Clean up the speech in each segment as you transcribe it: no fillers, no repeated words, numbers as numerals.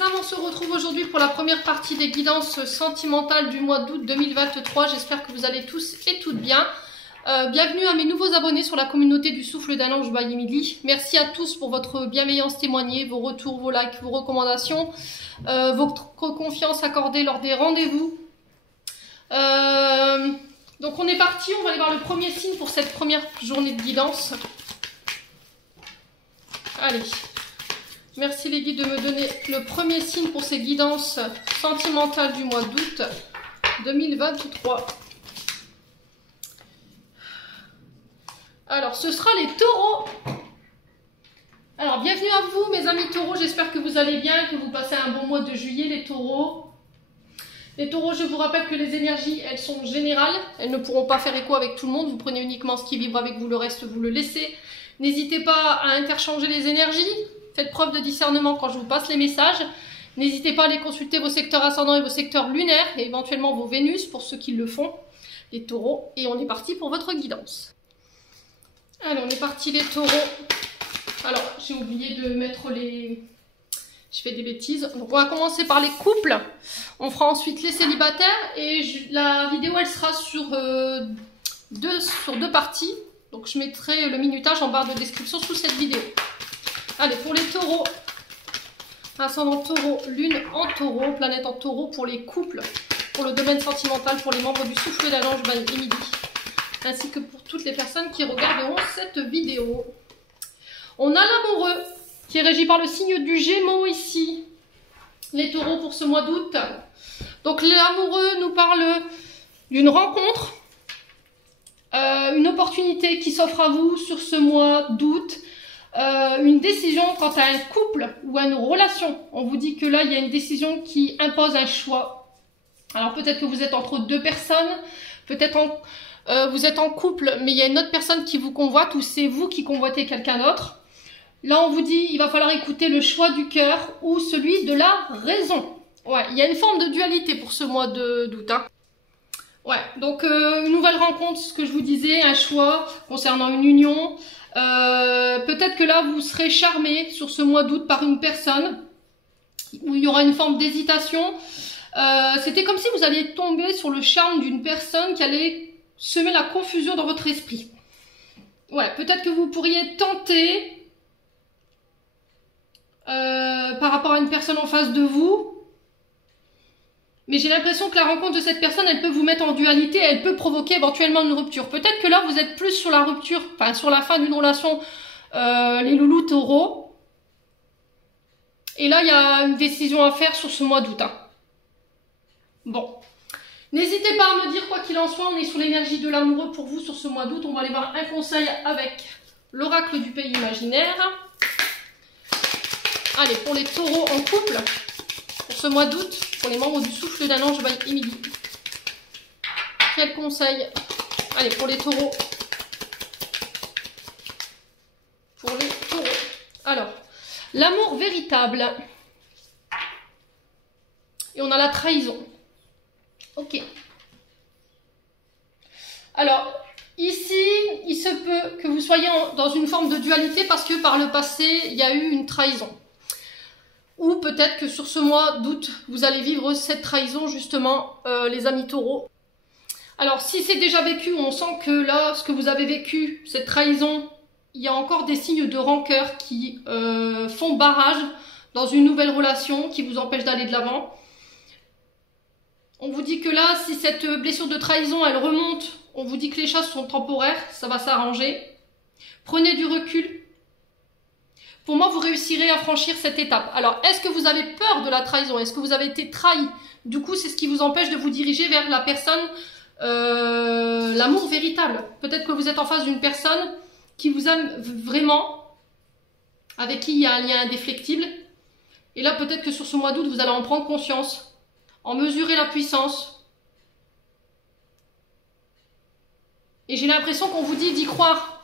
les âmes, on se retrouve aujourd'hui pour la première partie des guidances sentimentales du mois d'août 2023. J'espère que vous allez tous et toutes bien. Bienvenue à mes nouveaux abonnés sur la communauté du Souffle d'un Ange by Emily. Merci à tous pour votre bienveillance témoignée, vos retours, vos likes, vos recommandations, votre confiance accordée lors des rendez-vous. Donc on est parti, on va aller voir le premier signe pour cette première journée de guidance. Allez. Merci les guides de me donner le premier signe pour ces guidances sentimentales du mois d'août 2023. Alors, ce sera les taureaux. Alors, bienvenue à vous mes amis taureaux, j'espère que vous allez bien, que vous passez un bon mois de juillet les taureaux. Les taureaux, je vous rappelle que les énergies, elles sont générales, elles ne pourront pas faire écho avec tout le monde, vous prenez uniquement ce qui vibre avec vous, le reste vous le laissez. N'hésitez pas à interchanger les énergies. Faites preuve de discernement quand je vous passe les messages. N'hésitez pas à aller consulter vos secteurs ascendants et vos secteurs lunaires et éventuellement vos Vénus pour ceux qui le font, les taureaux. Et on est parti pour votre guidance. Allez, on est parti les taureaux. Alors, j'ai oublié de mettre les... Je fais des bêtises. Donc, on va commencer par les couples. On fera ensuite les célibataires. Et la vidéo, elle sera sur deux parties. Donc, je mettrai le minutage en barre de description sous cette vidéo. Allez, pour les taureaux, ascendant taureau, lune en taureau, planète en taureau pour les couples, pour le domaine sentimental, pour les membres du Souffle d'un Ange by Emily, ainsi que pour toutes les personnes qui regarderont cette vidéo. On a l'amoureux qui est régi par le signe du Gémeaux ici, les taureaux pour ce mois d'août. Donc l'amoureux nous parle d'une rencontre, une opportunité qui s'offre à vous sur ce mois d'août. Une décision quant à un couple ou à une relation. On vous dit que là, il y a une décision qui impose un choix. Alors peut-être que vous êtes entre deux personnes, peut-être vous êtes en couple, mais il y a une autre personne qui vous convoite ou c'est vous qui convoitez quelqu'un d'autre. Là, on vous dit il va falloir écouter le choix du cœur ou celui de la raison. Ouais, il y a une forme de dualité pour ce mois d'août. Hein. Ouais, donc une nouvelle rencontre, ce que je vous disais, un choix concernant une union. Peut-être que là vous serez charmé sur ce mois d'août par une personne où il y aura une forme d'hésitation. C'était comme si vous alliez tomber sur le charme d'une personne qui allait semer la confusion dans votre esprit. Ouais, peut-être que vous pourriez tenter par rapport à une personne en face de vous. Mais j'ai l'impression que la rencontre de cette personne, elle peut vous mettre en dualité, elle peut provoquer éventuellement une rupture. Peut-être que là, vous êtes plus sur la rupture, enfin sur la fin d'une relation, les loulous taureaux. Et là, il y a une décision à faire sur ce mois d'août. Hein. Bon. N'hésitez pas à me dire quoi qu'il en soit, on est sur l'énergie de l'amoureux pour vous sur ce mois d'août. On va aller voir un conseil avec l'oracle du pays imaginaire. Allez, pour les taureaux en couple, pour ce mois d'août, pour les membres du Souffle d'un Ange by Emily. Quel conseil? Allez, pour les taureaux. Pour les taureaux. Alors, l'amour véritable. Et on a la trahison. Ok. Alors, ici, il se peut que vous soyez dans une forme de dualité parce que par le passé, il y a eu une trahison. Ou peut-être que sur ce mois d'août, vous allez vivre cette trahison, justement, les amis taureaux. Alors, si c'est déjà vécu, on sent que là, ce que vous avez vécu, cette trahison, il y a encore des signes de rancœur qui font barrage dans une nouvelle relation, qui vous empêchent d'aller de l'avant. On vous dit que là, si cette blessure de trahison, elle remonte, on vous dit que les choses sont temporaires, ça va s'arranger. Prenez du recul. Pour moi, vous réussirez à franchir cette étape. Alors, est-ce que vous avez peur de la trahison? Est-ce que vous avez été trahi? Du coup, c'est ce qui vous empêche de vous diriger vers la personne, l'amour véritable. Peut-être que vous êtes en face d'une personne qui vous aime vraiment, avec qui il y a un lien indéflectible. Et là, peut-être que sur ce mois d'août, vous allez en prendre conscience, en mesurer la puissance. Et j'ai l'impression qu'on vous dit d'y croire.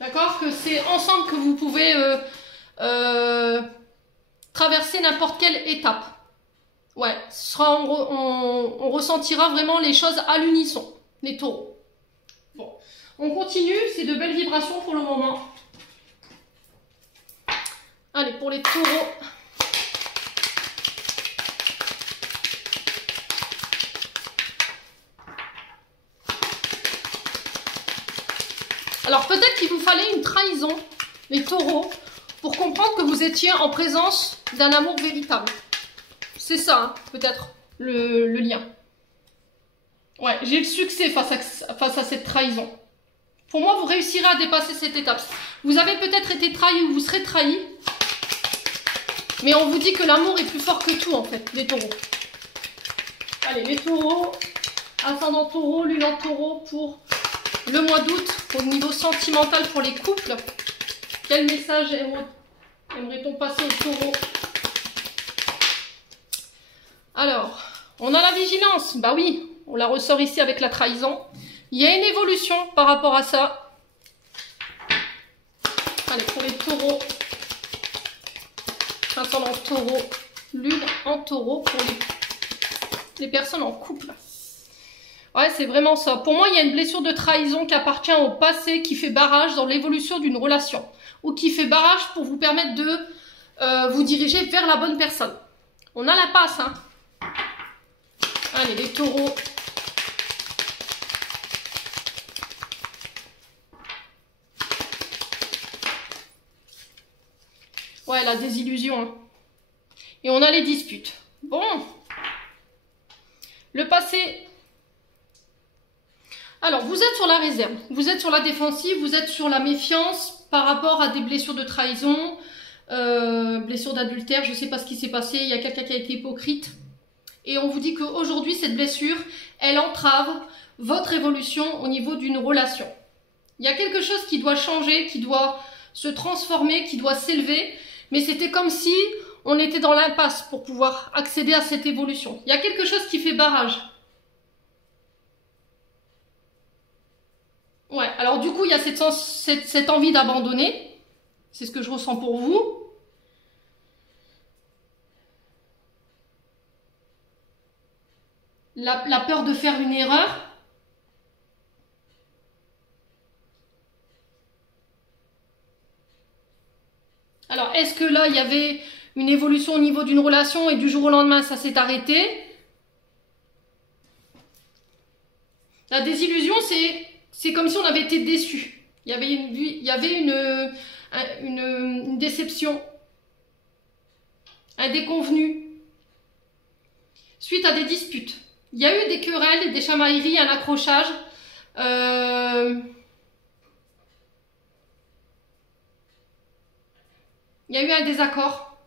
D'accord? Que c'est ensemble que vous pouvez... traverser n'importe quelle étape. Ouais, on ressentira vraiment les choses à l'unisson, les taureaux. Bon, on continue, c'est de belles vibrations pour le moment. Allez, pour les taureaux. Alors peut-être qu'il vous fallait une trahison, les taureaux, pour comprendre que vous étiez en présence d'un amour véritable. C'est ça, hein, peut-être, le lien. Ouais, j'ai le succès face à cette trahison. Pour moi, vous réussirez à dépasser cette étape. Vous avez peut-être été trahi ou vous serez trahi. Mais on vous dit que l'amour est plus fort que tout, en fait, les taureaux. Allez, les taureaux, ascendant taureau, lune en taureau pour le mois d'août, au niveau sentimental pour les couples. Quel message aimerait-on passer aux taureaux? Alors, on a la vigilance. Bah oui, on la ressort ici avec la trahison. Il y a une évolution par rapport à ça. Allez, pour les taureaux, ascendant taureau, lune en taureau pour les personnes en couple. Ouais, c'est vraiment ça. Pour moi, il y a une blessure de trahison qui appartient au passé, qui fait barrage dans l'évolution d'une relation. Ou qui fait barrage pour vous permettre de vous diriger vers la bonne personne. On a la passe, hein. Allez, les taureaux. Ouais, la désillusion. Hein. Et on a les disputes. Bon. Le passé. Alors, vous êtes sur la réserve. Vous êtes sur la défensive. Vous êtes sur la méfiance par rapport à des blessures de trahison, blessures d'adultère. Je ne sais pas ce qui s'est passé. Il y a quelqu'un qui a été hypocrite. Et on vous dit qu'aujourd'hui, cette blessure, elle entrave votre évolution au niveau d'une relation. Il y a quelque chose qui doit changer, qui doit se transformer, qui doit s'élever. Mais c'était comme si on était dans l'impasse pour pouvoir accéder à cette évolution. Il y a quelque chose qui fait barrage. Ouais, alors du coup, il y a cette envie d'abandonner. C'est ce que je ressens pour vous. La peur de faire une erreur. Alors, est-ce que là, il y avait une évolution au niveau d'une relation et du jour au lendemain, ça s'est arrêté? La désillusion, c'est comme si on avait été déçu. Il y avait une déception, un déconvenu, suite à des disputes. Il y a eu des querelles, des chamailleries, un accrochage. Il y a eu un désaccord.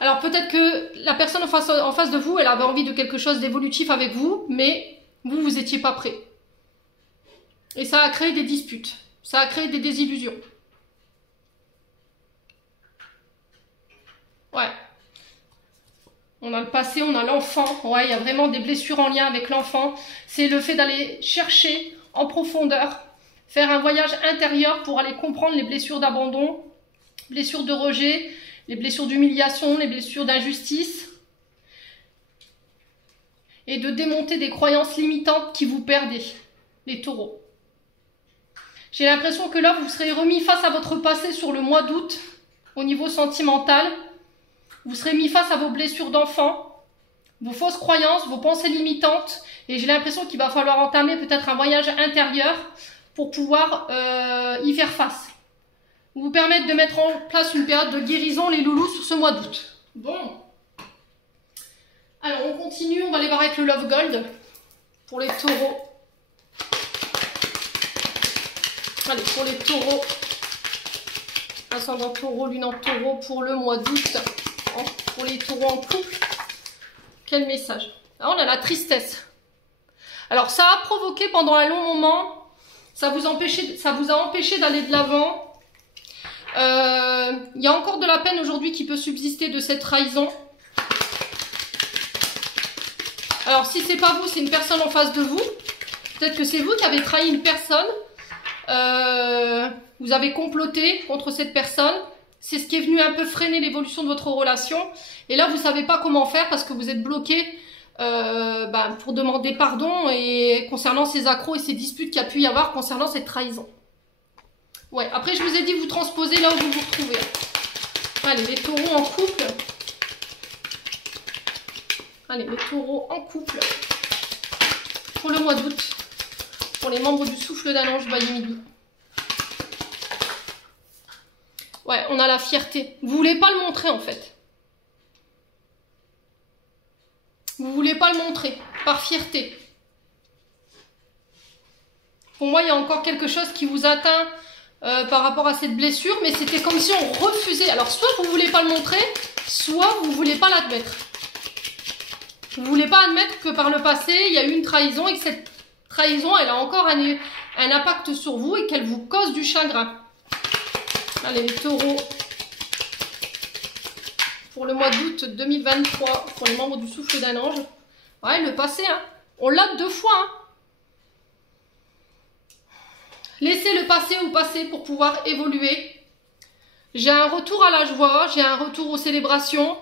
Alors peut-être que la personne en face de vous, elle avait envie de quelque chose d'évolutif avec vous, mais vous n'étiez pas prêt. Et ça a créé des disputes. Ça a créé des désillusions. Ouais. On a le passé, on a l'enfant. Ouais, il y a vraiment des blessures en lien avec l'enfant. C'est le fait d'aller chercher en profondeur, faire un voyage intérieur pour aller comprendre les blessures d'abandon, blessures de rejet, les blessures d'humiliation, les blessures d'injustice. Et de démonter des croyances limitantes qui vous perdaient, les taureaux. J'ai l'impression que là, vous serez remis face à votre passé sur le mois d'août, au niveau sentimental. Vous serez mis face à vos blessures d'enfant, vos fausses croyances, vos pensées limitantes. Et j'ai l'impression qu'il va falloir entamer peut-être un voyage intérieur pour pouvoir y faire face. Vous permettre de mettre en place une période de guérison, les loulous, sur ce mois d'août. Bon. Alors, on continue. On va aller voir avec le Love Gold pour les taureaux. Allez, pour les taureaux. Ascendant taureau, lune en taureau pour le mois d'août. Pour les taureaux en couple. Quel message? Alors, on a la tristesse. Alors, ça a provoqué pendant un long moment, ça vous a empêché d'aller de l'avant. Il y a encore de la peine aujourd'hui qui peut subsister de cette trahison. Alors, si c'est pas vous, c'est une personne en face de vous. Peut-être que c'est vous qui avez trahi une personne. Vous avez comploté contre cette personne. C'est ce qui est venu un peu freiner l'évolution de votre relation. Et là, vous ne savez pas comment faire parce que vous êtes bloqué pour demander pardon et concernant ces accros et ces disputes qu'il y a pu y avoir concernant cette trahison. Ouais, après, je vous ai dit, vous transposez là où vous vous retrouvez. Allez, les taureaux en couple. Allez, les taureaux en couple. pour le mois d'août, pour les membres du souffle d'un ange by Emily. Ouais, on a la fierté. Vous voulez pas le montrer en fait. Vous voulez pas le montrer, par fierté. Pour moi, il y a encore quelque chose qui vous atteint par rapport à cette blessure, mais c'était comme si on refusait. Alors, soit vous voulez pas le montrer, soit vous voulez pas l'admettre. Vous voulez pas admettre que par le passé, il y a eu une trahison et que cette trahison, elle a encore un impact sur vous et qu'elle vous cause du chagrin. Allez, les taureaux. Pour le mois d'août 2023, pour les membres du souffle d'un ange. Ouais, le passé, hein. On l'a 2 fois, hein. Laissez le passé ou passer pour pouvoir évoluer. J'ai un retour à la joie, j'ai un retour aux célébrations.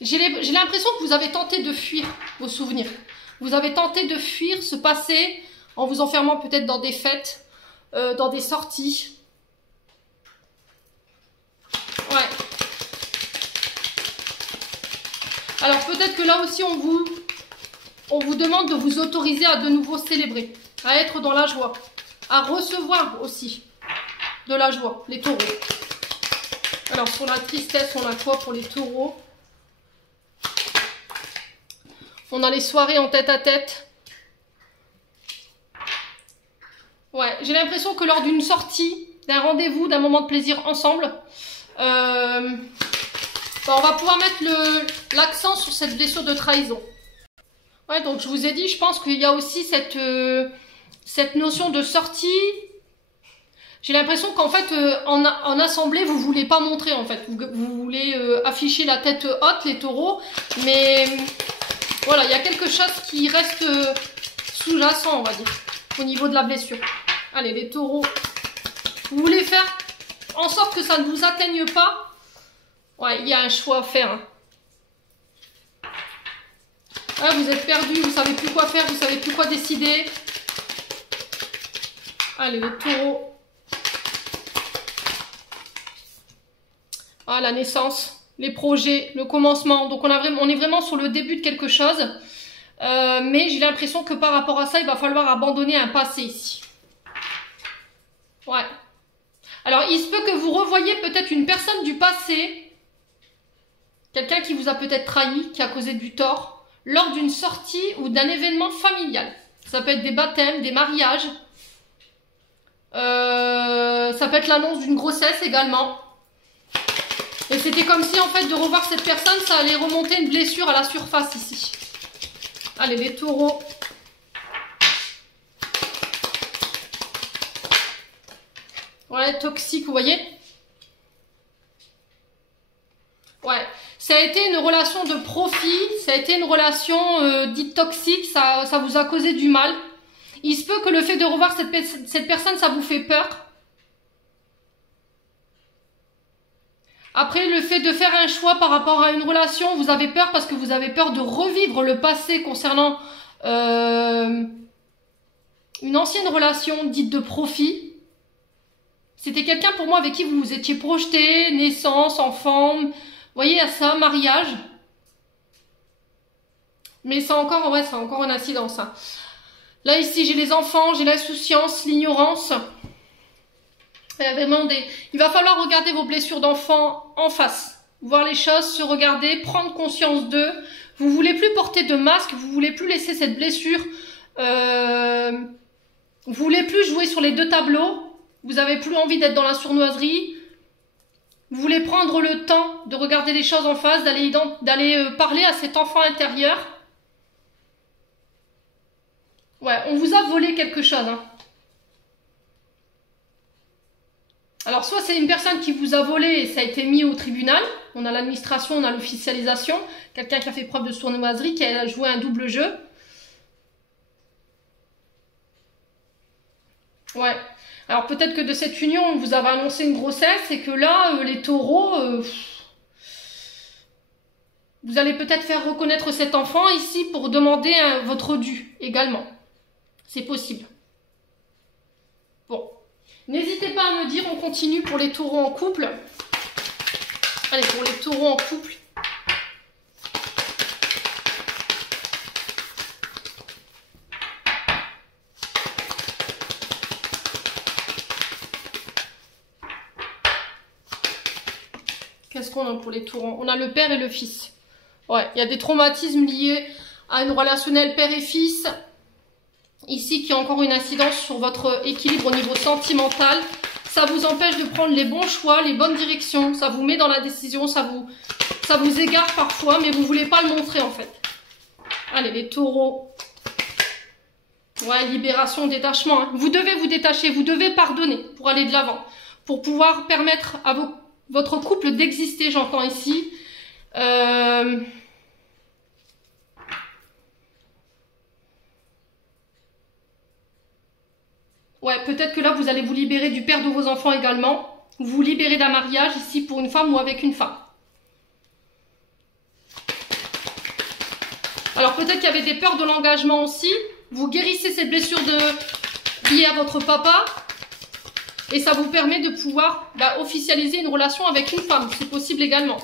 J'ai l'impression que vous avez tenté de fuir vos souvenirs. Vous avez tenté de fuir ce passé en vous enfermant peut-être dans des fêtes, dans des sorties. Ouais. Alors peut-être que là aussi on vous demande de vous autoriser à de nouveau célébrer, à être dans la joie, à recevoir aussi de la joie, les taureaux. Alors sur la tristesse, on a quoi pour les taureaux? On a les soirées en tête-à-tête. Ouais, j'ai l'impression que lors d'une sortie, d'un rendez-vous, d'un moment de plaisir ensemble, on va pouvoir mettre l'accent sur cette blessure de trahison. Ouais, donc je vous ai dit, je pense qu'il y a aussi cette notion de sortie. J'ai l'impression qu'en fait, en assemblée, vous voulez pas montrer en fait. Vous voulez afficher la tête haute, les taureaux, mais voilà, il y a quelque chose qui reste sous-jacent, on va dire, au niveau de la blessure. Allez, les taureaux, vous voulez faire en sorte que ça ne vous atteigne pas. Ouais, il y a un choix à faire. Hein. Ah, vous êtes perdu, vous savez plus quoi faire, vous savez plus quoi décider. Allez, les taureaux. Ah, la naissance, les projets, le commencement. Donc on est vraiment sur le début de quelque chose. Mais j'ai l'impression que par rapport à ça, il va falloir abandonner un passé ici. Ouais. Alors, il se peut que vous revoyiez peut-être une personne du passé. Quelqu'un qui vous a peut-être trahi, qui a causé du tort, lors d'une sortie ou d'un événement familial. Ça peut être des baptêmes, des mariages. Ça peut être l'annonce d'une grossesse également. Et c'était comme si en fait de revoir cette personne, ça allait remonter une blessure à la surface ici. Allez, les taureaux. Ouais, toxique, vous voyez? Ouais. Ça a été une relation de profit, ça a été une relation dite toxique, ça vous a causé du mal. Il se peut que le fait de revoir cette personne, ça vous fait peur. Après, le fait de faire un choix par rapport à une relation, vous avez peur parce que vous avez peur de revivre le passé concernant une ancienne relation dite de profit. C'était quelqu'un pour moi avec qui vous vous étiez projeté, naissance, enfant... Vous voyez, à ça, mariage. Mais c'est encore, ouais, c'est encore une incidence. Hein. Là, ici, j'ai les enfants, j'ai l'insouciance, l'ignorance. Il va falloir regarder vos blessures d'enfant en face. Voir les choses, se regarder, prendre conscience d'eux. Vous ne voulez plus porter de masque, vous ne voulez plus laisser cette blessure. Vous ne voulez plus jouer sur les 2 tableaux. Vous n'avez plus envie d'être dans la sournoiserie. Vous voulez prendre le temps de regarder les choses en face, d'aller parler à cet enfant intérieur. Ouais, on vous a volé quelque chose. Hein. Alors, soit c'est une personne qui vous a volé et ça a été mis au tribunal. On a l'administration, on a l'officialisation. Quelqu'un qui a fait preuve de sournoiserie, qui a joué un double jeu. Ouais. Alors peut-être que de cette union, on vous avait annoncé une grossesse et que là, les taureaux, vous allez peut-être faire reconnaître cet enfant ici pour demander votre dû également. C'est possible. Bon. N'hésitez pas à me dire, on continue pour les taureaux en couple. Allez, pour les taureaux en couple. Qu'est-ce qu'on a pour les taureaux? On a le père et le fils. Ouais, il y a des traumatismes liés à une relationnelle père et fils. Ici, qui a encore une incidence sur votre équilibre au niveau sentimental. Ça vous empêche de prendre les bons choix, les bonnes directions. Ça vous met dans la décision, ça vous égare parfois, mais vous ne voulez pas le montrer en fait. Allez, les taureaux. Ouais, libération, détachement. Hein. Vous devez vous détacher, vous devez pardonner pour aller de l'avant. Pour pouvoir permettre à votre couple d'exister, j'entends ici. Ouais, peut-être que là, vous allez vous libérer du père de vos enfants également. Vous libérez d'un mariage ici pour une femme ou avec une femme. Alors peut-être qu'il y avait des peurs de l'engagement aussi. Vous guérissez cette blessure liée à votre papa. Et ça vous permet de pouvoir officialiser une relation avec une femme. C'est possible également.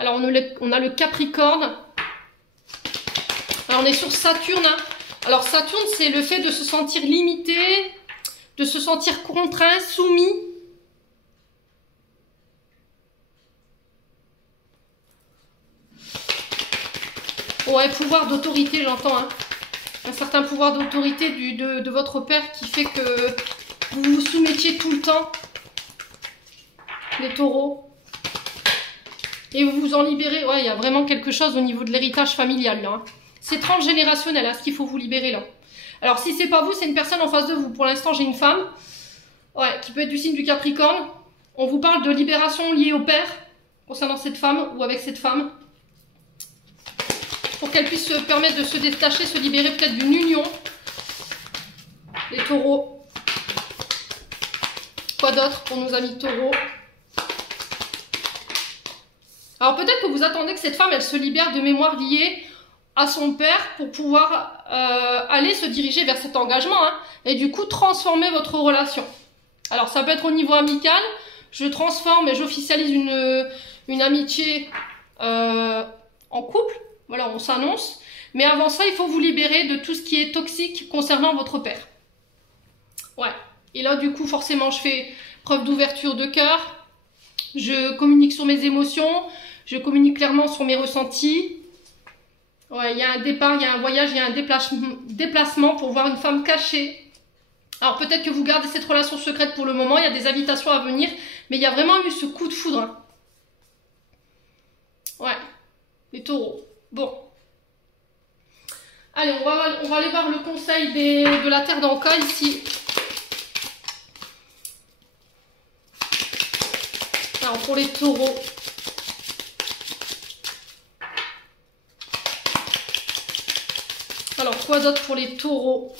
Alors on a le Capricorne. Alors on est sur Saturne. Hein. Alors Saturne, c'est le fait de se sentir limité, de se sentir contraint, soumis. Ouais, pouvoir d'autorité, j'entends. Hein. Un certain pouvoir d'autorité de votre père qui fait que vous vous soumettiez tout le temps. Les taureaux. Et vous vous en libérez. Ouais, il y a vraiment quelque chose au niveau de l'héritage familial, là. Hein. C'est transgénérationnel, hein, ce qu'il faut vous libérer là. Alors si c'est pas vous, c'est une personne en face de vous. Pour l'instant, j'ai une femme, ouais, qui peut être du signe du Capricorne. On vous parle de libération liée au père, concernant cette femme ou avec cette femme. Pour qu'elle puisse se permettre de se détacher, se libérer peut-être d'une union. Les taureaux. Quoi d'autre pour nos amis taureaux? Alors peut-être que vous attendez que cette femme, elle se libère de mémoires liées à son père pour pouvoir aller se diriger vers cet engagement hein, et du coup transformer votre relation. Alors ça peut être au niveau amical, je transforme et j'officialise une amitié en couple, voilà on s'annonce, mais avant ça il faut vous libérer de tout ce qui est toxique concernant votre père. Ouais, et là du coup forcément je fais preuve d'ouverture de cœur, je communique sur mes émotions, je communique clairement sur mes ressentis. Ouais, il y a un départ, il y a un voyage, il y a un déplacement pour voir une femme cachée. Alors peut-être que vous gardez cette relation secrète pour le moment, il y a des invitations à venir, mais il y a vraiment eu ce coup de foudre. Hein. Ouais, les taureaux. Bon. Allez, on va aller voir le conseil de la Terre d'Anka ici. Alors pour les taureaux. Alors, quoi d'autre pour les taureaux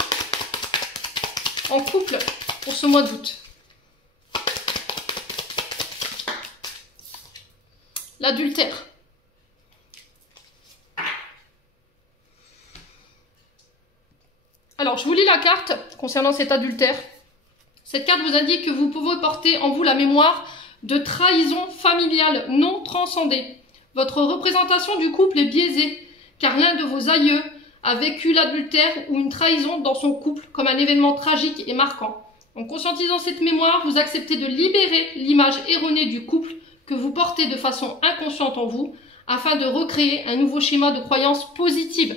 en couple pour ce mois d'août? L'adultère. Alors, je vous lis la carte concernant cet adultère. Cette carte vous indique que vous pouvez porter en vous la mémoire de trahison familiale non transcendée. Votre représentation du couple est biaisée, car l'un de vos aïeux a vécu l'adultère ou une trahison dans son couple comme un événement tragique et marquant. En conscientisant cette mémoire, vous acceptez de libérer l'image erronée du couple que vous portez de façon inconsciente en vous, afin de recréer un nouveau schéma de croyance positive.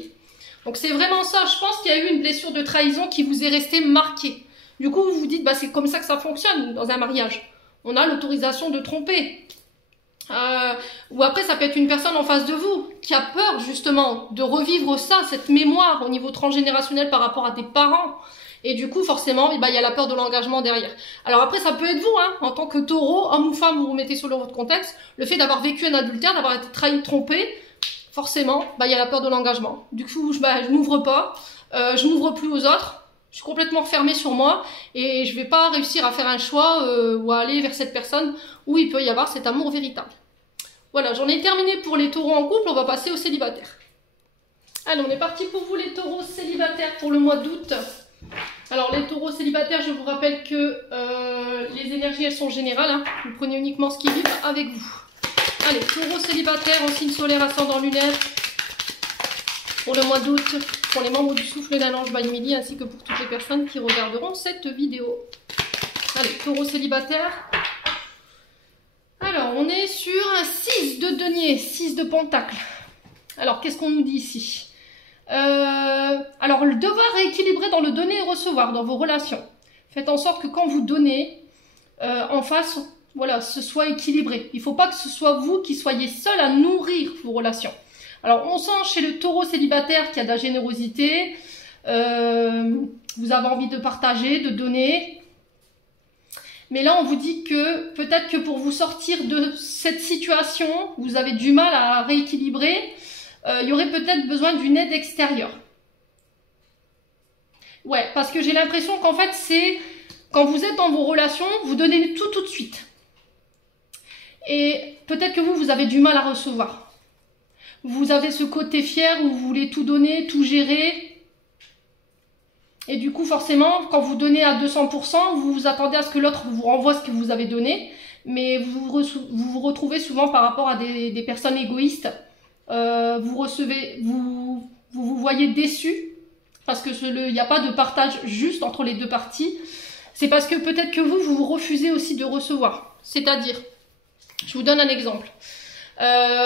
Donc c'est vraiment ça, je pense qu'il y a eu une blessure de trahison qui vous est restée marquée. Du coup, vous vous dites, c'est comme ça que ça fonctionne dans un mariage. On a l'autorisation de tromper. Ou après ça peut être une personne en face de vous qui a peur justement de revivre ça, cette mémoire au niveau transgénérationnel par rapport à des parents et du coup forcément il y a la peur de l'engagement derrière. Alors après ça peut être vous hein, en tant que taureau, homme ou femme, vous vous mettez sur votre contexte, le fait d'avoir vécu un adultère, d'avoir été trahi, trompé, forcément il y a la peur de l'engagement. Du coup je n'ouvre pas, je m'ouvre plus aux autres, je suis complètement fermée sur moi et je vais pas réussir à faire un choix ou à aller vers cette personne où il peut y avoir cet amour véritable. Voilà, j'en ai terminé pour les taureaux en couple, on va passer aux célibataires. Allez, on est parti pour vous les taureaux célibataires pour le mois d'août. Alors les taureaux célibataires, je vous rappelle que les énergies elles sont générales, hein. Vous prenez uniquement ce qui vibre avec vous. Allez, taureaux célibataires en signe solaire ascendant lunaire pour le mois d'août, pour les membres du souffle d'un ange by Midi ainsi que pour toutes les personnes qui regarderont cette vidéo. Allez, taureaux célibataires. Alors, on on est sur un 6 de denier, 6 de pentacle. Alors, qu'est-ce qu'on nous dit ici? Alors, le devoir rééquilibrer dans le donner et recevoir, dans vos relations. Faites en sorte que quand vous donnez, en face, voilà, ce soit équilibré. Il ne faut pas que ce soit vous qui soyez seul à nourrir vos relations. Alors, on sent chez le taureau célibataire qu'il y a de la générosité. Vous avez envie de partager, de donner. Mais là, on vous dit que peut-être que pour vous sortir de cette situation, vous avez du mal à rééquilibrer. Il y aurait peut-être besoin d'une aide extérieure. Ouais, parce que j'ai l'impression qu'en fait, c'est quand vous êtes dans vos relations, vous donnez tout de suite. Et peut-être que vous avez du mal à recevoir. Vous avez ce côté fier où vous voulez tout donner, tout gérer. Et du coup, forcément, quand vous donnez à 200%, vous vous attendez à ce que l'autre vous renvoie ce que vous avez donné. Mais vous vous retrouvez souvent par rapport à des personnes égoïstes. Vous vous voyez déçu parce que il n'y a pas de partage juste entre les deux parties. C'est parce que peut-être que vous refusez aussi de recevoir. C'est-à-dire, je vous donne un exemple.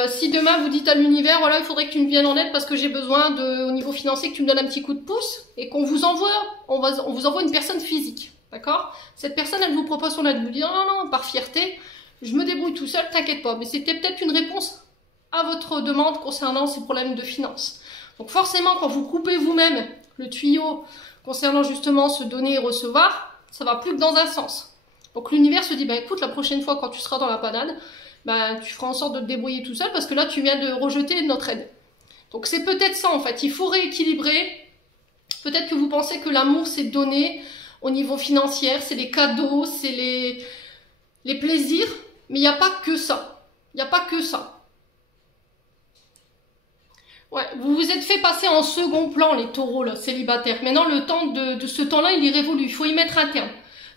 Si demain vous dites à l'univers, voilà, il faudrait que tu me viennes en aide parce que j'ai besoin au niveau financier que tu me donnes un petit coup de pouce et qu'on vous envoie, on vous envoie une personne physique, d'accord? Cette personne, elle vous propose son aide, vous dit non, par fierté, je me débrouille tout seul, t'inquiète pas. Mais c'était peut-être une réponse à votre demande concernant ces problèmes de finances. Donc forcément, quand vous coupez vous-même le tuyau concernant justement se donner et recevoir, ça va plus que dans un sens. Donc l'univers se dit, bah écoute, la prochaine fois quand tu seras dans la panade, bah, tu feras en sorte de te débrouiller tout seul parce que là, tu viens de rejeter notre aide. Donc, c'est peut-être ça, en fait. Il faut rééquilibrer. Peut-être que vous pensez que l'amour, c'est donner au niveau financier, c'est les cadeaux, c'est les plaisirs. Mais il n'y a pas que ça. Il n'y a pas que ça. Ouais, vous vous êtes fait passer en second plan, les taureaux, là, célibataires. Maintenant, le temps de ce temps-là, il est révolu. Il faut y mettre un terme.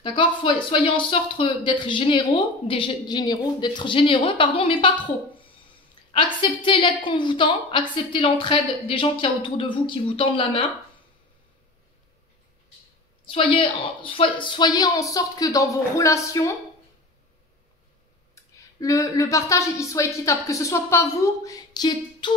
D'accord? Soyez en sorte d'être généreux, pardon, mais pas trop. Acceptez l'aide qu'on vous tend, acceptez l'entraide des gens qu'il y a autour de vous qui vous tendent la main. Soyez en sorte que dans vos relations, le partage il soit équitable, que ce soit pas vous qui êtes tout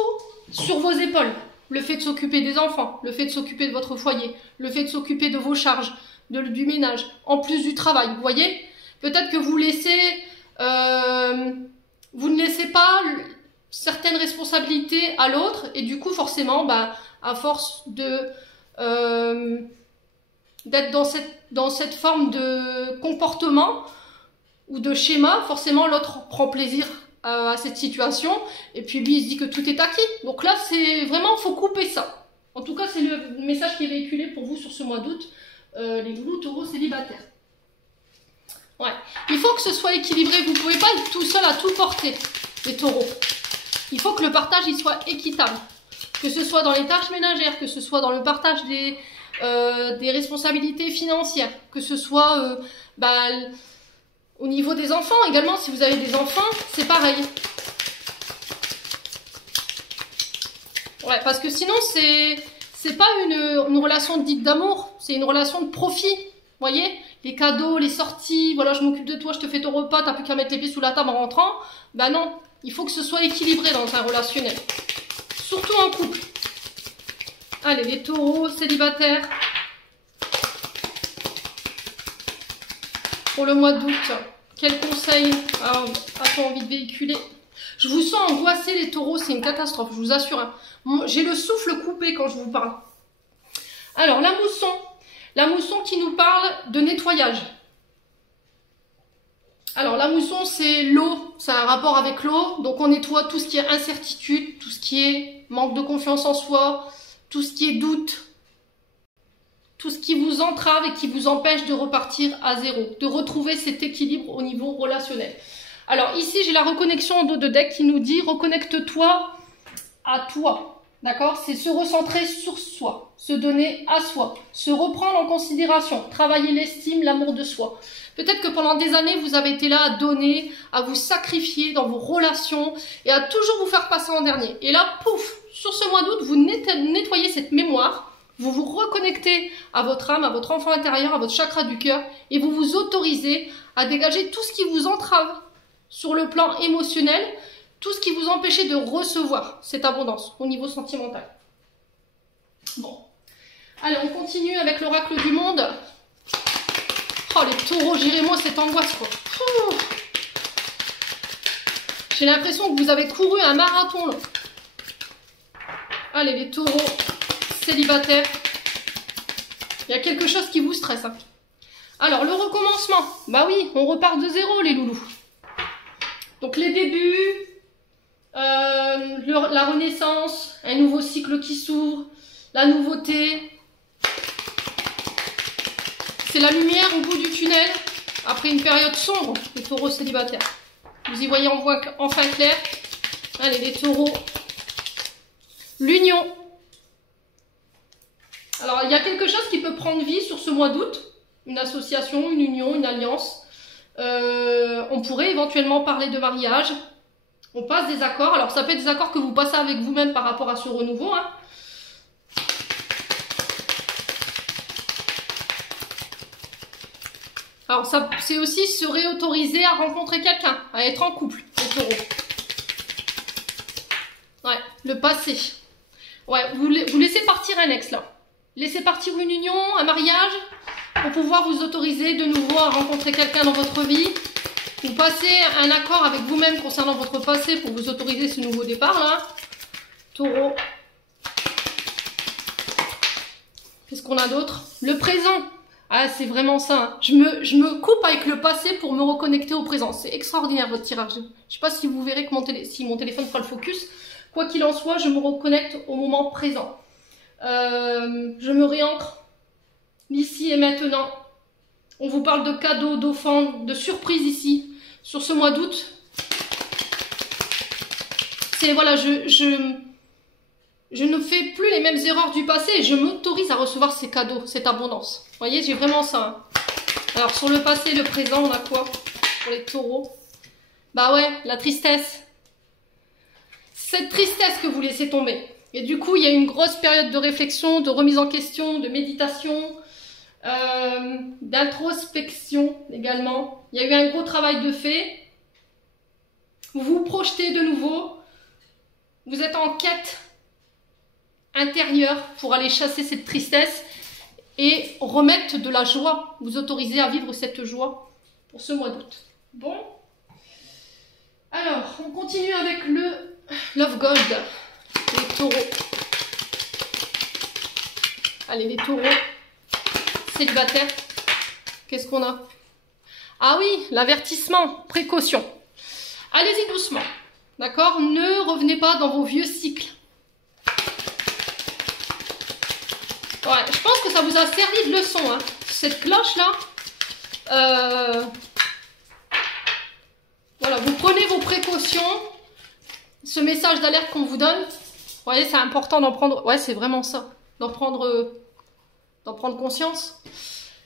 sur vos épaules. Le fait de s'occuper des enfants, le fait de s'occuper de votre foyer, le fait de s'occuper de vos charges, du ménage, en plus du travail, vous voyez? Peut-être que vous ne laissez pas certaines responsabilités à l'autre, et du coup, forcément, bah, à force d'être dans cette forme de comportement ou de schéma, forcément, l'autre prend plaisir à cette situation, et puis lui, il se dit que tout est acquis. Donc là, c'est vraiment, faut couper ça. En tout cas, c'est le message qui est véhiculé pour vous sur ce mois d'août. Les loulous taureaux célibataires. Ouais. Il faut que ce soit équilibré. Vous ne pouvez pas être tout seul à tout porter, les taureaux. Il faut que le partage il soit équitable. Que ce soit dans les tâches ménagères, que ce soit dans le partage des responsabilités financières, que ce soit au niveau des enfants également. Si vous avez des enfants, c'est pareil. Ouais, parce que sinon, c'est pas une relation dite d'amour, c'est une relation de profit. Vous voyez, les cadeaux, les sorties, voilà, je m'occupe de toi, je te fais ton repas, t'as plus qu'à mettre les pieds sous la table en rentrant. Ben non, il faut que ce soit équilibré dans un relationnel. Surtout en couple. Allez, les taureaux célibataires. Pour le mois d'août, quel conseil as-tu envie de véhiculer? Je vous sens angoissés les taureaux, c'est une catastrophe, je vous assure. Hein. J'ai le souffle coupé quand je vous parle. Alors, la mousson. La mousson qui nous parle de nettoyage. Alors, la mousson, c'est l'eau, c'est un rapport avec l'eau. Donc, on nettoie tout ce qui est incertitude, tout ce qui est manque de confiance en soi, tout ce qui est doute, tout ce qui vous entrave et qui vous empêche de repartir à zéro, de retrouver cet équilibre au niveau relationnel. Alors, ici, j'ai la reconnexion en dos de deck qui nous dit « Reconnecte-toi à toi ». D'accord? C'est se recentrer sur soi, se donner à soi, se reprendre en considération, travailler l'estime, l'amour de soi. Peut-être que pendant des années, vous avez été là à donner, à vous sacrifier dans vos relations et à toujours vous faire passer en dernier. Et là, pouf, sur ce mois d'août, vous nettoyez cette mémoire, vous vous reconnectez à votre âme, à votre enfant intérieur, à votre chakra du cœur et vous vous autorisez à dégager tout ce qui vous entrave sur le plan émotionnel, tout ce qui vous empêchait de recevoir cette abondance au niveau sentimental. Bon, allez, on continue avec l'oracle du monde. Oh, les taureaux, gérez-moi cette angoisse, quoi. J'ai l'impression que vous avez couru un marathon, là. Allez, les taureaux célibataires. Il y a quelque chose qui vous stresse, hein. Alors, le recommencement. Bah oui, on repart de zéro, les loulous. Donc, les débuts, la renaissance, un nouveau cycle qui s'ouvre, la nouveauté. C'est la lumière au bout du tunnel, après une période sombre, les taureaux célibataires. Vous y voyez enfin clair. Allez, les taureaux. L'union. Alors, il y a quelque chose qui peut prendre vie sur ce mois d'août. Une association, une union, une alliance. On pourrait éventuellement parler de mariage. On passe des accords. Alors, ça peut être des accords que vous passez avec vous-même par rapport à ce renouveau, hein. Alors, ça, c'est aussi se réautoriser à rencontrer quelqu'un, à être en couple, les taureaux. Ouais, le passé. Ouais, vous laissez partir un ex, là. Laissez partir une union, un mariage, pour pouvoir vous autoriser de nouveau à rencontrer quelqu'un dans votre vie. Vous passez un accord avec vous-même concernant votre passé pour vous autoriser ce nouveau départ, là. Taureau. Qu'est-ce qu'on a d'autre? Le présent. Ah, c'est vraiment ça, hein. Je me coupe avec le passé pour me reconnecter au présent. C'est extraordinaire, votre tirage. Je ne sais pas si vous verrez que si mon téléphone fera le focus. Quoi qu'il en soit, je me reconnecte au moment présent. Je me réancre l'ici et maintenant. On vous parle de cadeaux, d'offrandes, de surprises ici, sur ce mois d'août. C'est, voilà, je ne fais plus les mêmes erreurs du passé et je m'autorise à recevoir ces cadeaux, cette abondance. Vous voyez, j'ai vraiment ça, hein. Alors, sur le passé, le présent, on a quoi pour les taureaux? Bah ouais, la tristesse. Cette tristesse que vous laissez tomber. Et du coup, il y a une grosse période de réflexion, de remise en question, de méditation, d'introspection également. Il y a eu un gros travail de fait. Vous vous projetez de nouveau. Vous êtes en quête intérieure pour aller chasser cette tristesse et remettre de la joie. Vous autorisez à vivre cette joie pour ce mois d'août. Bon. Alors, on continue avec le Love Gold. Les taureaux. Allez, les taureaux célibataires. Qu'est-ce qu'on a? Ah oui, l'avertissement, précaution. Allez-y doucement. D'accord? Ne revenez pas dans vos vieux cycles. Ouais, je pense que ça vous a servi de leçon, hein. Cette cloche-là. Voilà, vous prenez vos précautions. Ce message d'alerte qu'on vous donne. Vous voyez, c'est important d'en prendre... Ouais, c'est vraiment ça. D'en prendre conscience.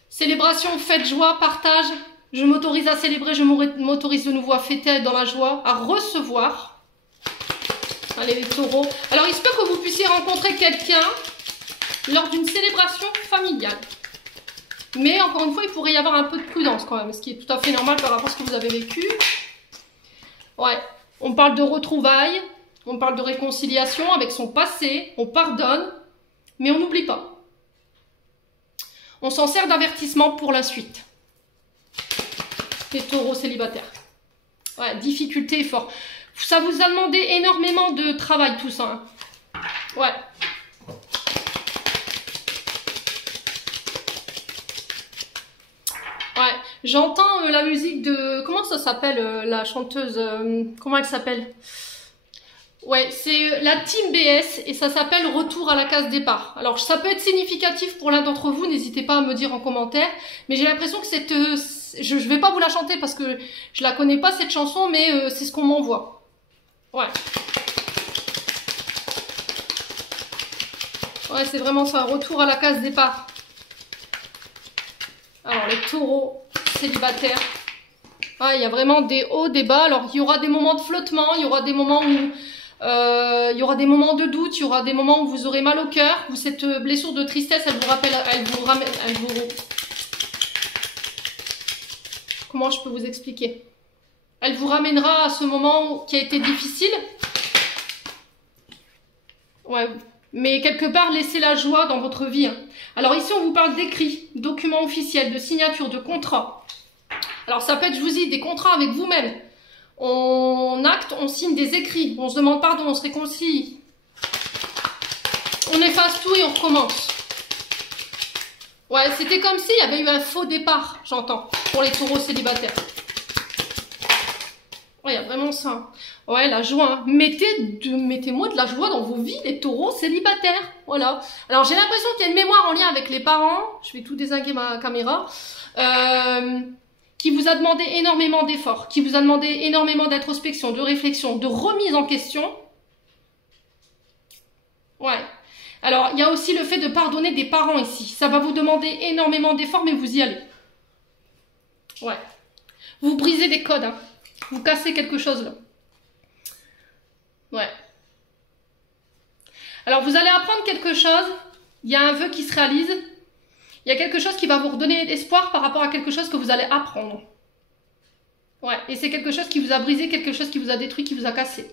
Célébration, fête, joie, partage. Je m'autorise à célébrer, je m'autorise de nouveau à fêter dans la joie, à recevoir. Allez, les taureaux. Alors, il se peut que vous puissiez rencontrer quelqu'un lors d'une célébration familiale. Mais, encore une fois, il pourrait y avoir un peu de prudence quand même, ce qui est tout à fait normal par rapport à ce que vous avez vécu. Ouais, on parle de retrouvailles, on parle de réconciliation avec son passé, on pardonne, mais on n'oublie pas. On s'en sert d'avertissement pour la suite. Les taureaux célibataires. Ouais, difficulté fort. Ça vous a demandé énormément de travail tout ça, hein. Ouais. Ouais, j'entends la musique de... Comment ça s'appelle, la chanteuse comment elle s'appelle? Ouais, c'est la Team BS et ça s'appelle Retour à la case départ. Alors, ça peut être significatif pour l'un d'entre vous, n'hésitez pas à me dire en commentaire. Mais j'ai l'impression que cette... je vais pas vous la chanter parce que je la connais pas cette chanson, mais c'est ce qu'on m'envoie. Ouais. Ouais, c'est vraiment ça, Retour à la case départ. Alors, les taureaux célibataires. Ah, il y a vraiment des hauts, des bas. Alors, il y aura des moments de flottement, il y aura des moments où... il y aura des moments de doute, il y aura des moments où vous aurez mal au cœur, où cette blessure de tristesse, elle vous ramène... Comment je peux vous expliquer? Elle vous ramènera à ce moment qui a été difficile. Ouais, mais quelque part, laissez la joie dans votre vie. Hein. Alors ici, on vous parle d'écrits, documents officiels, de signature, de contrats. Alors ça peut être, je vous dis, des contrats avec vous-même. On acte, on signe des écrits, on se demande pardon, on se réconcilie. On efface tout et on recommence. Ouais, c'était comme s'il y avait eu un faux départ, j'entends, pour les taureaux célibataires. Ouais, il y a vraiment ça. Ouais, la joie. Hein. Mettez-moi de la joie dans vos vies, les taureaux célibataires. Voilà. Alors, j'ai l'impression qu'il y a une mémoire en lien avec les parents. Je vais tout dézinguer ma caméra. Qui vous a demandé énormément d'efforts, qui vous a demandé énormément d'introspection, de réflexion, de remise en question. Ouais. Alors, il y a aussi le fait de pardonner des parents ici. Ça va vous demander énormément d'efforts, mais vous y allez. Ouais. Vous brisez des codes, hein. Vous cassez quelque chose, là. Ouais. Alors, vous allez apprendre quelque chose. Il y a un vœu qui se réalise. Il y a quelque chose qui va vous redonner l'espoir par rapport à quelque chose que vous allez apprendre. Ouais. Et c'est quelque chose qui vous a brisé, quelque chose qui vous a détruit, qui vous a cassé.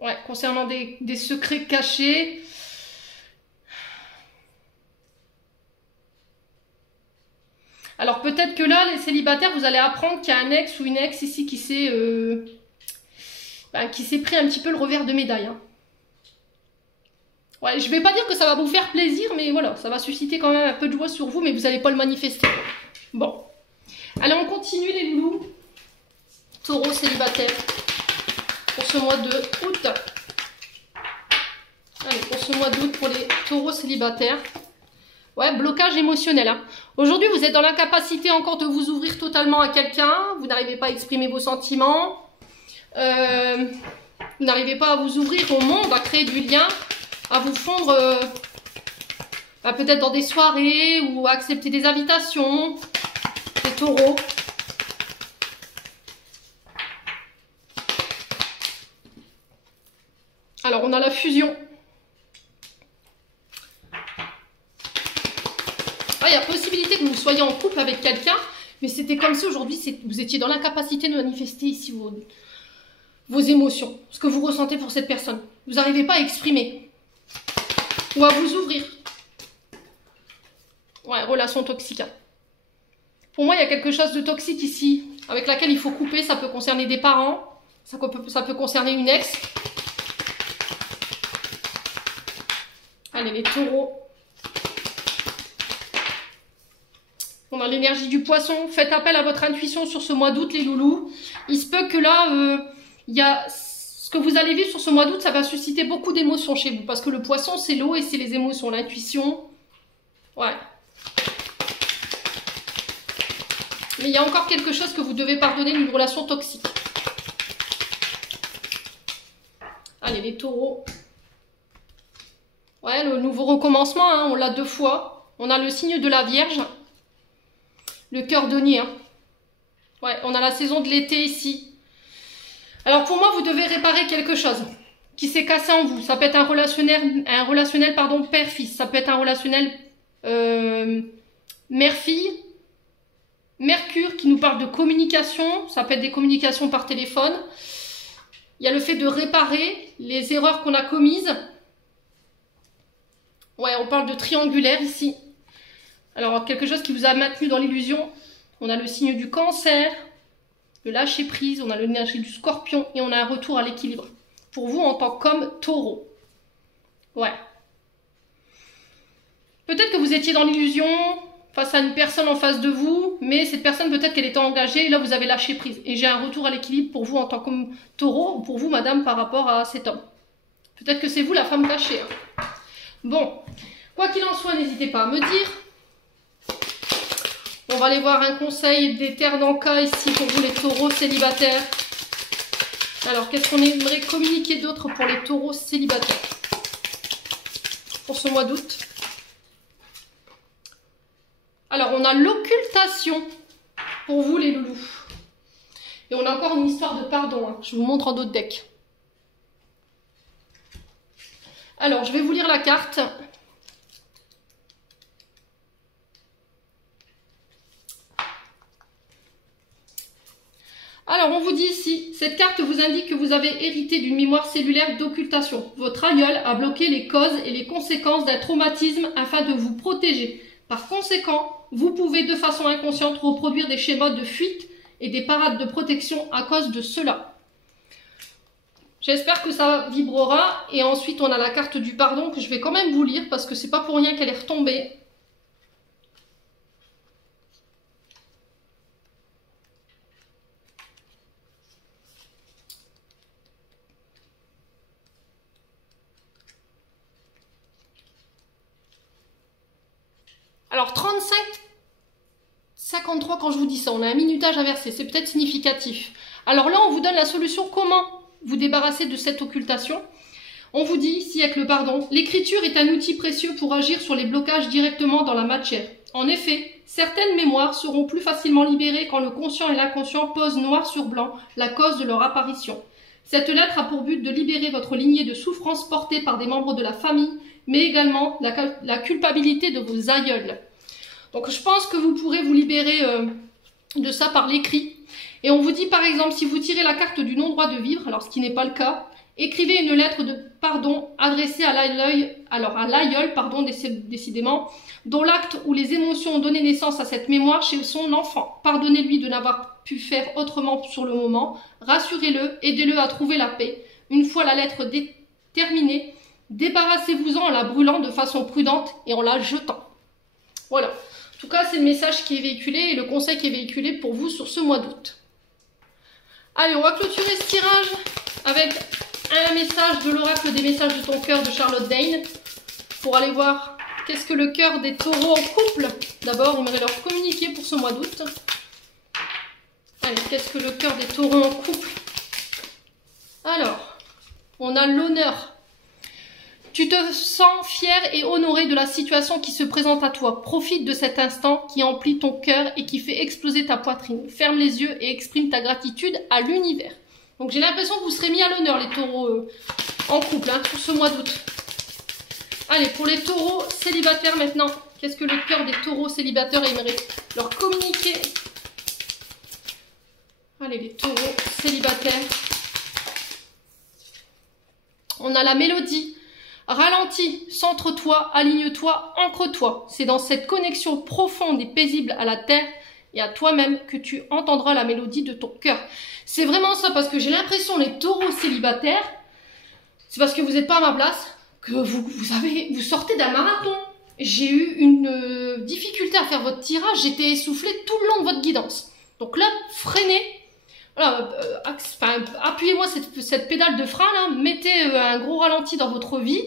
Ouais, concernant des secrets cachés. Alors peut-être que là, les célibataires, vous allez apprendre qu'il y a un ex ou une ex ici qui s'est pris un petit peu le revers de médaille. Hein. Ouais, je vais pas dire que ça va vous faire plaisir, mais voilà, ça va susciter quand même un peu de joie sur vous, mais vous n'allez pas le manifester. Bon. Allez, on continue les loulous. Taureau célibataire. Pour ce mois de août. Allez, pour ce mois d'août, pour les taureaux célibataires. Ouais, blocage émotionnel. Hein. Aujourd'hui, vous êtes dans l'incapacité encore de vous ouvrir totalement à quelqu'un. Vous n'arrivez pas à exprimer vos sentiments. Vous n'arrivez pas à vous ouvrir au monde, à créer du lien, à vous fondre peut-être dans des soirées ou à accepter des invitations. Les taureaux. Alors, on a la fusion. Ah, il y a possibilité que vous soyez en couple avec quelqu'un, mais c'était comme si aujourd'hui, vous étiez dans l'incapacité de manifester ici vos émotions, ce que vous ressentez pour cette personne. Vous n'arrivez pas à exprimer ou à vous ouvrir. Ouais, relation toxique. Pour moi, il y a quelque chose de toxique ici, avec laquelle il faut couper. Ça peut concerner des parents, ça peut concerner une ex. Allez, les taureaux. On a l'énergie du poisson. Faites appel à votre intuition sur ce mois d'août, les loulous. Il se peut que là, il y a ce que vous allez vivre sur ce mois d'août, ça va susciter beaucoup d'émotions chez vous. Parce que le poisson, c'est l'eau et c'est les émotions, l'intuition. Ouais. Mais il y a encore quelque chose que vous devez pardonner d'une relation toxique. Allez, les taureaux. Ouais, le nouveau recommencement, hein, on l'a 2 fois. On a le signe de la Vierge. Le cœur denier. Hein. Ouais, on a la saison de l'été ici. Alors pour moi, vous devez réparer quelque chose qui s'est cassé en vous. Ça peut être un relationnel père-fils. Ça peut être un relationnel mère-fille. Mercure qui nous parle de communication. Ça peut être des communications par téléphone. Il y a le fait de réparer les erreurs qu'on a commises. Ouais, on parle de triangulaire ici. Alors, quelque chose qui vous a maintenu dans l'illusion. On a le signe du cancer, le lâcher prise, on a l'énergie du scorpion et on a un retour à l'équilibre. Pour vous, en tant qu'homme taureau. Ouais. Peut-être que vous étiez dans l'illusion face à une personne en face de vous, mais cette personne, peut-être qu'elle était engagée et là, vous avez lâché prise. Et j'ai un retour à l'équilibre pour vous en tant qu'homme taureau ou pour vous, madame, par rapport à cet homme. Peut-être que c'est vous la femme cachée. Hein. Bon, quoi qu'il en soit, n'hésitez pas à me dire. On va aller voir un conseil des terres d'Anka ici pour vous les taureaux célibataires. Alors, qu'est-ce qu'on aimerait communiquer d'autre pour les taureaux célibataires pour ce mois d'août? Alors, on a l'occultation pour vous les loulous. Et on a encore une histoire de pardon. Hein. Je vous montre en d'autres decks. Alors, je vais vous lire la carte. Alors, on vous dit ici, cette carte vous indique que vous avez hérité d'une mémoire cellulaire d'occultation. Votre aïeul a bloqué les causes et les conséquences d'un traumatisme afin de vous protéger. Par conséquent, vous pouvez de façon inconsciente reproduire des schémas de fuite et des parades de protection à cause de cela. J'espère que ça vibrera. Et ensuite, on a la carte du pardon que je vais quand même vous lire parce que c'est pas pour rien qu'elle est retombée. Alors 35, 53 quand je vous dis ça, on a un minutage inversé, c'est peut-être significatif. Alors là, on vous donne la solution comment vous débarrasser de cette occultation. On vous dit ici avec le pardon, l'écriture est un outil précieux pour agir sur les blocages directement dans la matière. En effet, certaines mémoires seront plus facilement libérées quand le conscient et l'inconscient posent noir sur blanc la cause de leur apparition. Cette lettre a pour but de libérer votre lignée de souffrances portées par des membres de la famille, mais également la culpabilité de vos aïeuls. Donc je pense que vous pourrez vous libérer de ça par l'écrit. Et on vous dit par exemple, si vous tirez la carte du non-droit de vivre, alors ce qui n'est pas le cas, écrivez une lettre de pardon adressée à l'aïeul, décidément, dont l'acte ou les émotions ont donné naissance à cette mémoire chez son enfant. Pardonnez-lui de n'avoir pu faire autrement sur le moment, rassurez-le, aidez-le à trouver la paix. Une fois la lettre terminée, débarrassez-vous-en en la brûlant de façon prudente et en la jetant. Voilà. En tout cas, c'est le message qui est véhiculé et le conseil qui est véhiculé pour vous sur ce mois d'août. Allez, on va clôturer ce tirage avec un message de l'oracle des messages de ton cœur de Charlotte Dane pour aller voir qu'est-ce que le cœur des taureaux en couple. D'abord, on aimerait leur communiquer pour ce mois d'août. Allez, qu'est-ce que le cœur des taureaux en couple? Alors, on a l'honneur. Tu te sens fier et honoré de la situation qui se présente à toi. Profite de cet instant qui emplit ton cœur et qui fait exploser ta poitrine. Ferme les yeux et exprime ta gratitude à l'univers. Donc j'ai l'impression que vous serez mis à l'honneur les taureaux en couple pour ce mois d'août. Allez, pour les taureaux célibataires maintenant. Qu'est-ce que le cœur des taureaux célibataires aimerait leur communiquer? Allez, les taureaux célibataires. On a la mélodie. Ralentis, centre-toi, aligne-toi, ancre-toi. C'est dans cette connexion profonde et paisible à la terre et à toi-même que tu entendras la mélodie de ton cœur. C'est vraiment ça, parce que j'ai l'impression, les taureaux célibataires, c'est parce que vous n'êtes pas à ma place, que vous sortez d'un marathon. J'ai eu une difficulté à faire votre tirage, j'étais essoufflée tout le long de votre guidance. Donc là, freinez. Voilà, appuyez-moi cette pédale de frein là, mettez un gros ralenti dans votre vie,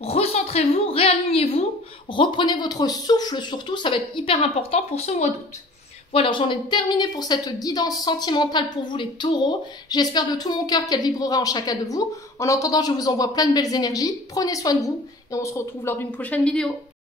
recentrez-vous, réalignez-vous, reprenez votre souffle surtout, ça va être hyper important pour ce mois d'août. Voilà, j'en ai terminé pour cette guidance sentimentale pour vous les taureaux. J'espère de tout mon cœur qu'elle vibrera en chacun de vous. En attendant, je vous envoie plein de belles énergies, prenez soin de vous et on se retrouve lors d'une prochaine vidéo.